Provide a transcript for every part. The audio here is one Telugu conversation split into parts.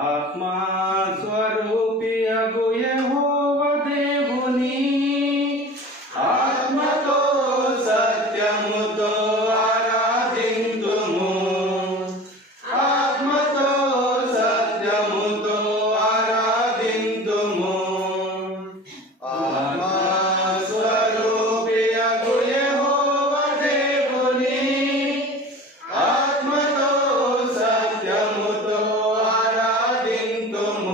ఆత్మా స్వరూపి అగు యెహోవా దేవుని ఆత్మతో సత్యముతో ఆరాధింతుము. ఆత్మతో సత్యముతో ఆరాధింతుము. ఆత్మా స్వరూపి అగు యెహోవా దేవుని ఆత్మతో సత్యముతో ఆరాధింతుము.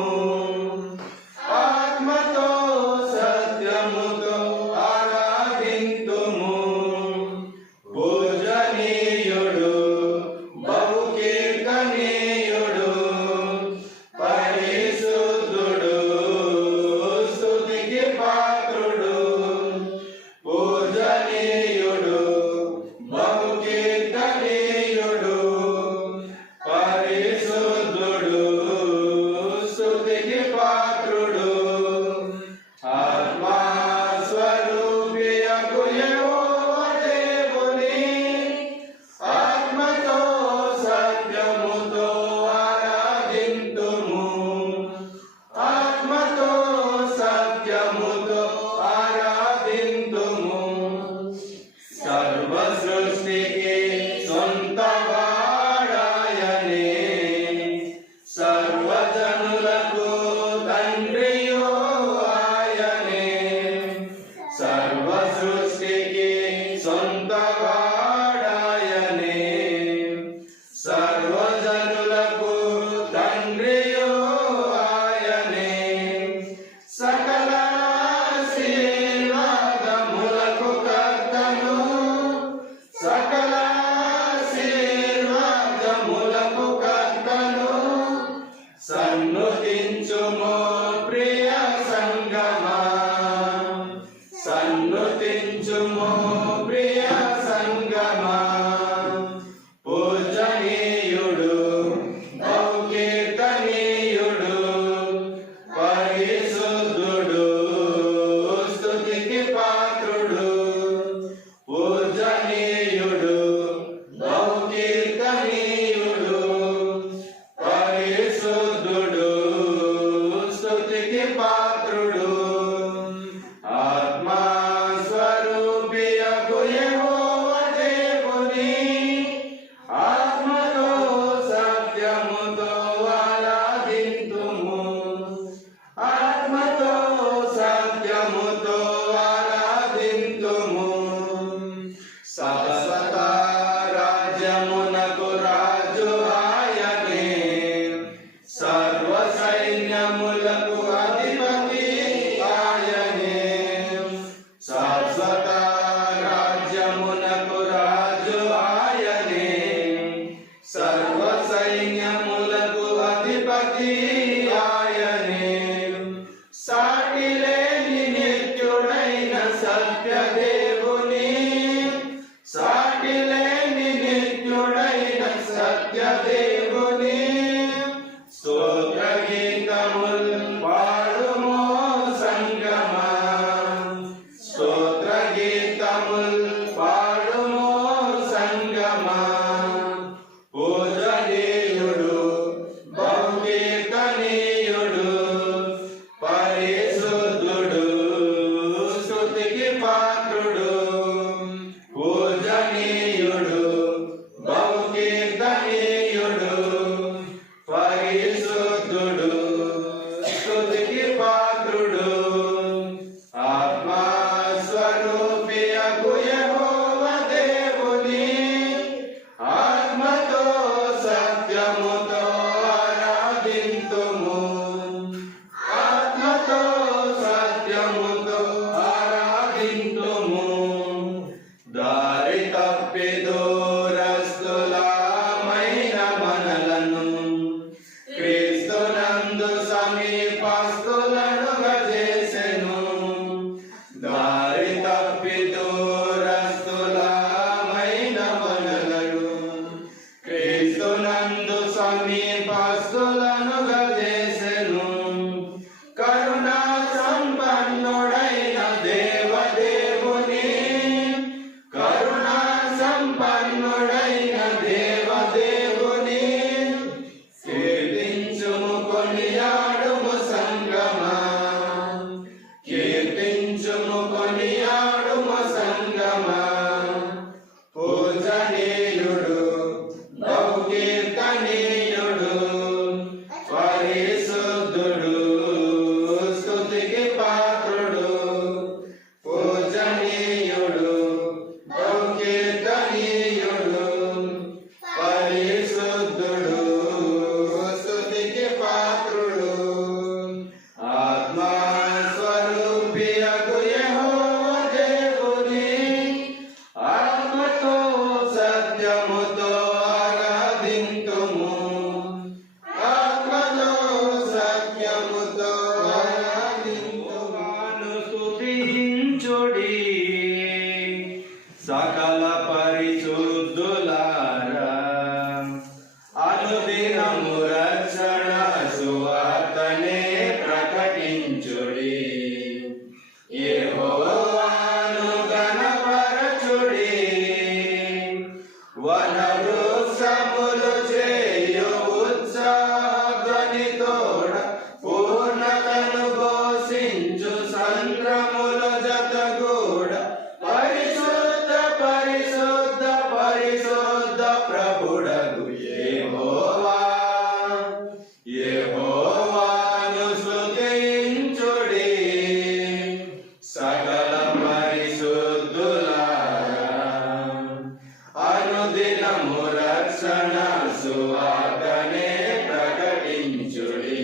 స్తుతించుడి.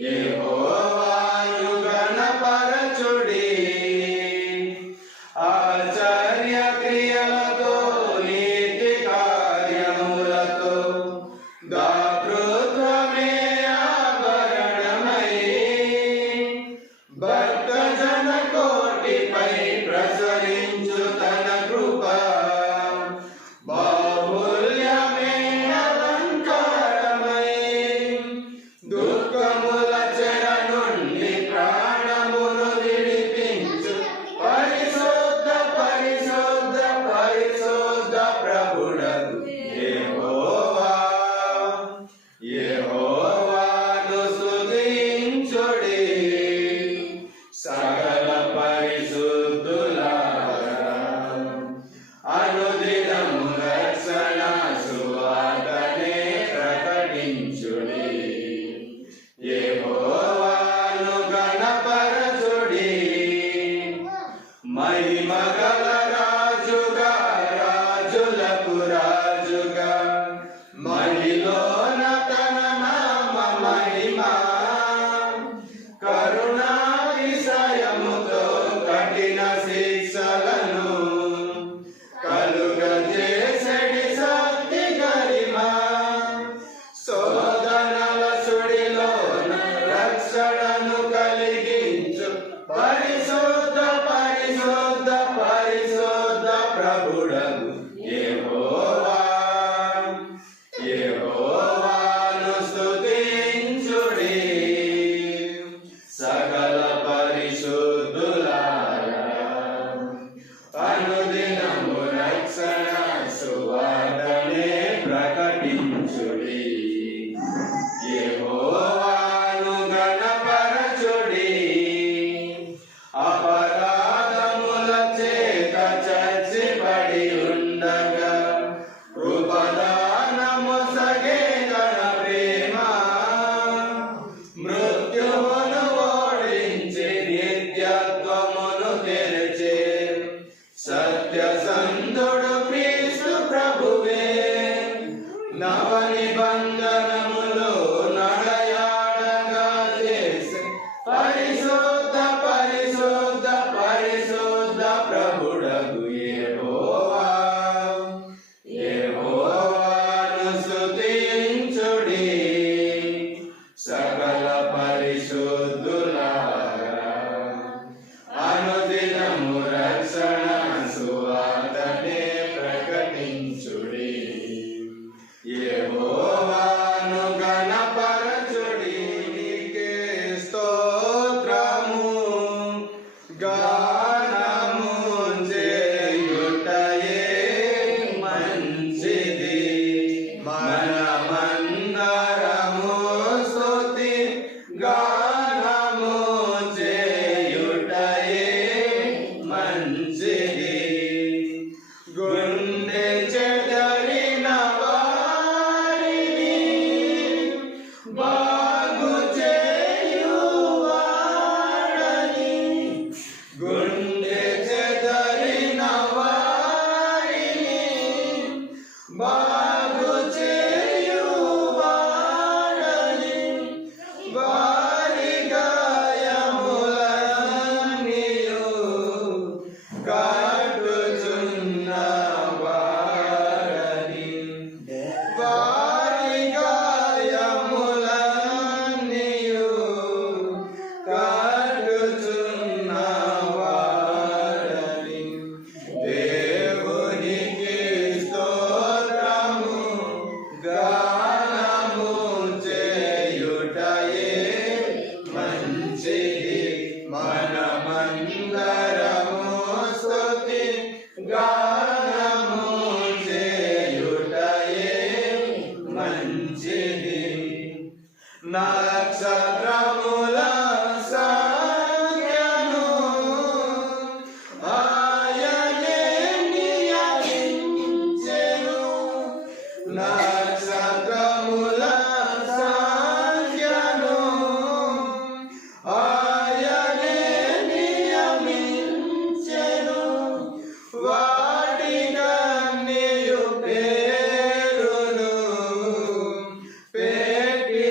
యెహోవాను గణపరచుడి. ఆశ్చర్య క్రియలతో నీతి కార్యములతో దాతృత్వమే ఆభరణమై భక్తజన కోటిపై ప్రసరించు తన కృప బాహుల్యమే అలంకారమై దుఃఖముల చెర నుండి ప్రాణమును విడిపించు పరిశుద్ధ పరిశుద్ధ పరిశుద్ధ ప్రభుడగు యెహోవా. యెహోవాను స్తుతించుడి. సకల పరిశుద్ధులారా అనుదినము రక్షణ సువార్తనే ప్రకటించుడి. యెహోవాను గణపరచుడి. మహిమగల రాజుగా రాజులకు రాజుగా మహిలోన తన నామ మహిమ కరుణాతిశయముతో కఠిన శిక్షలను కలుగజేసెడి శక్తి గరిమ శోధనల సుడిలోన రక్షణను కలిగించు పరిశుద్ధ పరిశుద్ధ పరిశుద్ధ ప్రభుడగు యెహోవా. యెహోవాను స్తుతించుడి. సకల పరిశుద్ధులారా అనుదినము రక్షణ సువార్తనే ప్రకటించుడి. యెహోవాను గణపరచుడి. అపరాధముల చేత చచ్చిపడి ఉండగా కృపదానము సగే గణ ప్రేమ మృత్యువును ఓడించి నిత్యత్వమును తెరిచే సత్యసంధుడు క్రీస్తు ప్రభువే. నవ నిబంధనములో నడయాడగా చేసే పరిశుద్ధ పరిశుద్ధ పరిశుద్ధ ప్రభుడగు యెహోవా. యెహోవాను స్తుతించుడి. సకల పరిశుద్ధులారా అనుదినము రక్షణ సువార్తనే ప్రకటించుడి. యెహోవాను గణపరచుడి. నీకే స్తోత్రము గానము చేయుటయే మంచిది. మనమందరము స్తుతి గానము చేయుటయే మంచిది. గుండె చెదరిన వారిని బాగు చేయువాడని గుండె చెదరిన వారిని బాగు చేయువాడని వారి గాయములన్నీయు కట్టుచున్నవాడని వారి గాయములన్నీయు కట్టుచున్నవాడని దేవునికి స్తోత్రము గానము చేయుటయే మంచిది. మనమందరము స్తుతి గానము చేయుటయే మంచిది. నక్షత్రముల సంఖ్యను ఆయనే నియమించెను. నక్షత్రముల సంఖ్యను ఆయనే నియమించెను. వాటికన్నియు పేరును పెట్టి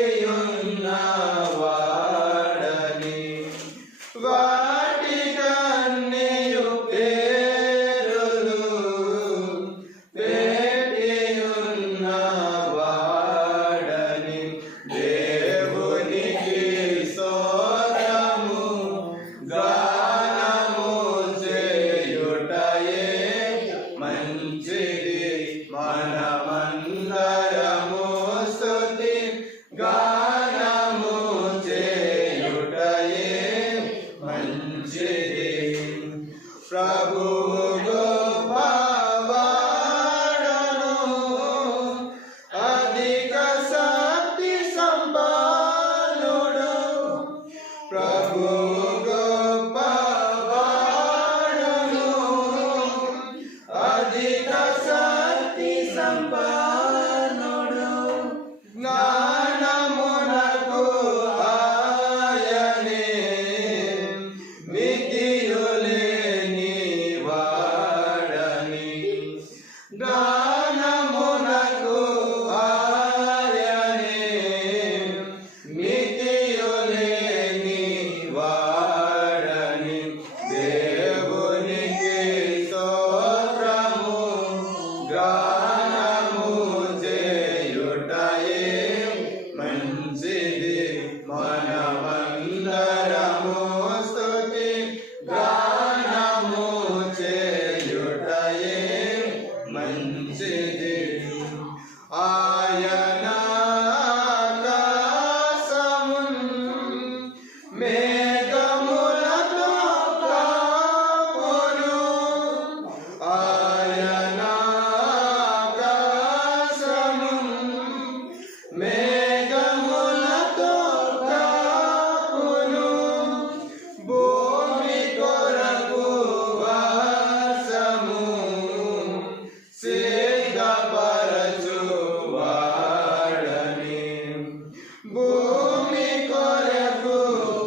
భూమి కొరకు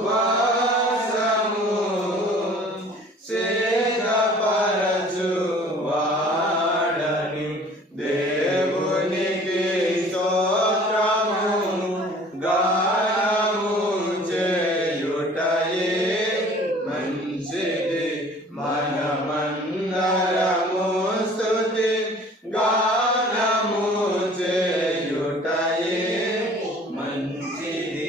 వాసము సిద్ధపరచు వాడని దేవునికి స్తోత్రము గానము చేయుటయే మంచిది మనమందరము స్తుతి గానము చేయుటయే మంచిది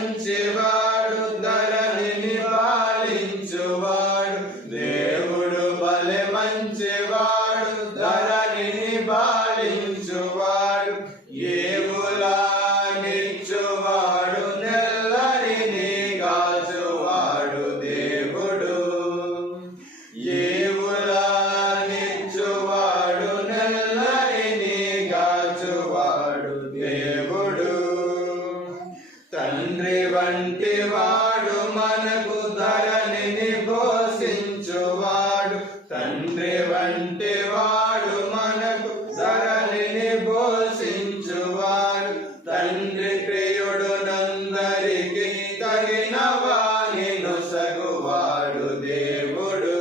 మంచివాడు ధరణిని పాలించువాడు దేవుడు భలే మంచివాడు ధరణిని పాలించువాడు ఏవులానిచ్చువాడు నెల్లరిని కాచువాడు దేవుడు ఏవులానిచ్చువాడు నెల్లరిని కాచువాడు దేవుడు తండ్రి వంటి వాడు మనకు ధరణిని పోషించువాడు తండ్రి వంటి వాడు మనకు ధరణిని పోషించువాడు తండ్రి ప్రియుడు నందరికి తగిన వాని నొసగువాడు దేవుడు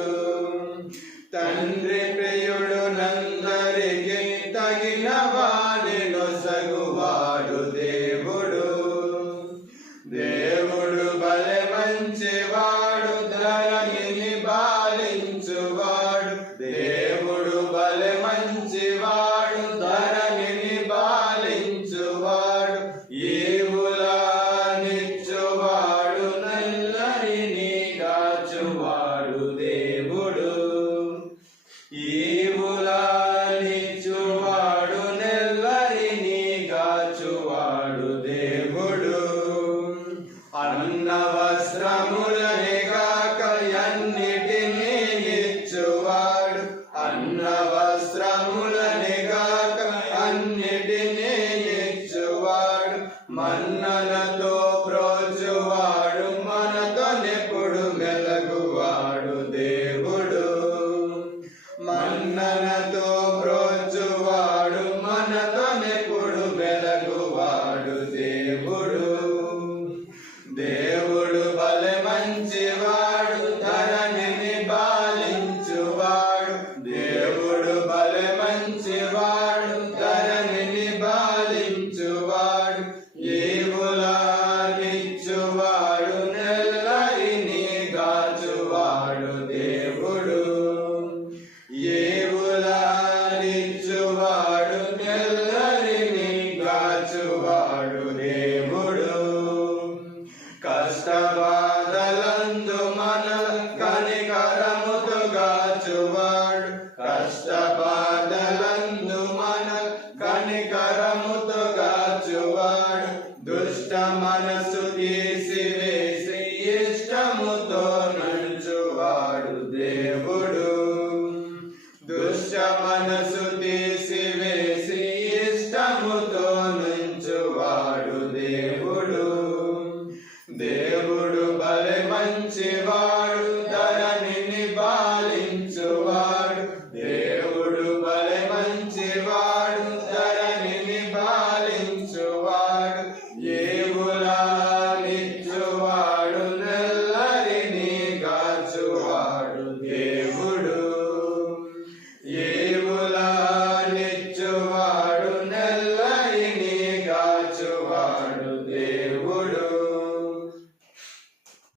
తండ్రి ప్రియుడు నందరికి తగిన వాని నొసగువాడు దేవుడు దేవుడు భలే మంచివాడు ధరణిని పాలించువాడు దేవుడు భలే మంచివాడు ధరణిని పాలించువాడు ఏవులానిచ్చువాడు నల్లరిని కాచువాడు దేవుడు ఏవులానిచ్చువాడు నెల్లరిని కాచువాడు దేవుడు అన్న వస్త్రములని కాక అన్నిటినీ ఇచ్చువాడు అన్న వస్త్రములని కాక అన్నిటినీ ఇచ్చువాడు మన్ననతో ప్రోచువాడు మనతో నెప్పుడు మెలగువాడు దేవుడు మన్ననతో ప్రోచువాడు మనతో నెప్పుడు మెలగువాడు దేవుడు దేవుడు భలే మంచివాడు ధరణిని పాలించువాడు దేవుడు భలే మంచివాడు ధరణిని పాలించువాడు ఏవులానిచ్చువాడు నెల్లరిని కాచువాడు దేవుడు ఏవులానిచ్చువాడు నెల్లరిని కాచువాడు దేవుడు కష్టబాధలందు మన కనికరముతో గాచువాడు కష్టబాధలందు మన కనికరముతో గాచువాడు దుష్ట మనసు